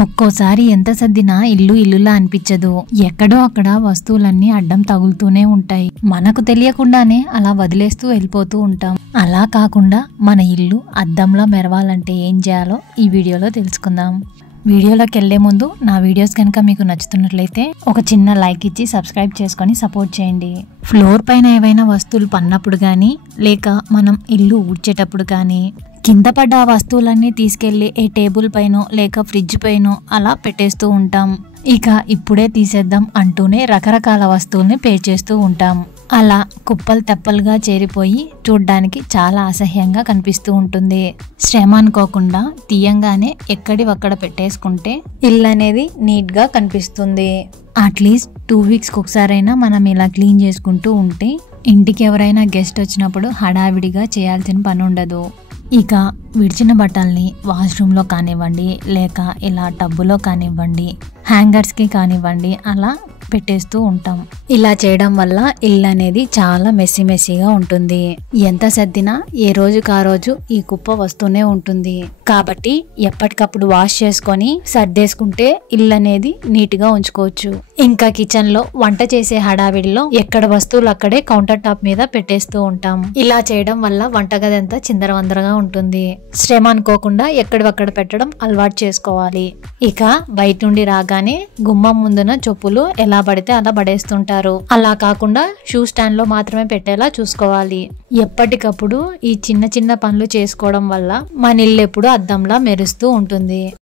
ఒక్కోసారి ఎంత సర్దినా ఇల్లు ఇల్లులా అనిపించదు. ఎక్కడో అక్కడ వస్తువులన్నీ అడ్డం తగులుతూనే ఉంటాయి. మనకు తెలియకుండానే అలా వదిలేస్తూ వెళ్ళిపోతూ ఉంటాం. అలా కాకుండా మన ఇల్లు అద్దంలా మెరవాలంటే ఏం చేయాలో ఈ వీడియోలో తెలుసుకుందాం. వీడియోలోకి వెళ్లే ముందు నా వీడియోస్ కనుక మీకు నచ్చుతున్నట్లయితే ఒక చిన్న లైక్ ఇచ్చి సబ్స్క్రైబ్ చేసుకొని సపోర్ట్ చేయండి. ఫ్లోర్ పైన ఏవైనా వస్తువులు పడినప్పుడు కానీ, లేక మనం ఇల్లు ఊడ్చేటప్పుడు కానీ, కింద పడ్డ ఆ వస్తువులన్నీ తీసుకెళ్లి ఏ టేబుల్ పైనో లేక ఫ్రిడ్జ్ పైనో అలా పెట్టేస్తూ ఉంటాం. ఇక ఇప్పుడే తీసేద్దాం అంటూనే రకరకాల వస్తువుల్ని పేర్చేస్తూ ఉంటాం. అలా కుప్పలు తెప్పలుగా చేరిపోయి చూడ్డానికి చాలా అసహ్యంగా కనిపిస్తూ ఉంటుంది. శ్రమ అనుకోకుండా తీయంగానే ఎక్కడివక్కడ పెట్టేసుకుంటే ఇల్లు అనేది నీట్ గా కనిపిస్తుంది. అట్లీస్ట్ 2 వీక్స్కి ఒకసారైనా మనం ఇలా క్లీన్ చేసుకుంటూ ఉంటే ఇంటికి ఎవరైనా గెస్ట్ వచ్చినప్పుడు హడావిడిగా చేయాల్సిన పని ఉండదు. ఇక విడిచిన బట్టల్ని వాష్రూమ్లో కానివ్వండి, లేక ఇలా టబ్బులో కానివ్వండి, హ్యాంగర్స్కి కానివ్వండి అలా పెట్టేస్తూ ఉంటాం. ఇలా చేయడం వల్ల ఇల్లు అనేది చాలా మెస్సీగా ఉంటుంది. ఎంత సర్దినా ఏ రోజుకి ఆ రోజు ఈ కుప్ప వస్తూనే ఉంటుంది. కాబట్టి ఎప్పటికప్పుడు వాష్ చేసుకొని సర్దేసుకుంటే ఇల్లు అనేది నీట్ గా ఉంచుకోవచ్చు. ఇంకా కిచెన్ లో వంట చేసే హడావిడిలో ఎక్కడ వస్తువులు అక్కడే కౌంటర్ టాప్ మీద పెట్టేస్తూ ఉంటాం. ఇలా చేయడం వల్ల వంటగది అంతా చిందరవందరగా ఉంటుంది. శ్రమ అనుకోకుండా ఎక్కడివక్కడ పెట్టడం అలవాటు చేసుకోవాలి. ఇక బయట నుండి రాగానే గుమ్మం ముందున చెప్పులు ఎలా పడితే అలా పడేస్తుంటారు. అలా కాకుండా షూ స్టాండ్ లో మాత్రమే పెట్టేలా చూసుకోవాలి. ఎప్పటికప్పుడు ఈ చిన్న చిన్న పనులు చేసుకోవడం వల్ల మన ఇల్లు ఎప్పుడు అద్దంలా మెరుస్తూ ఉంటుంది.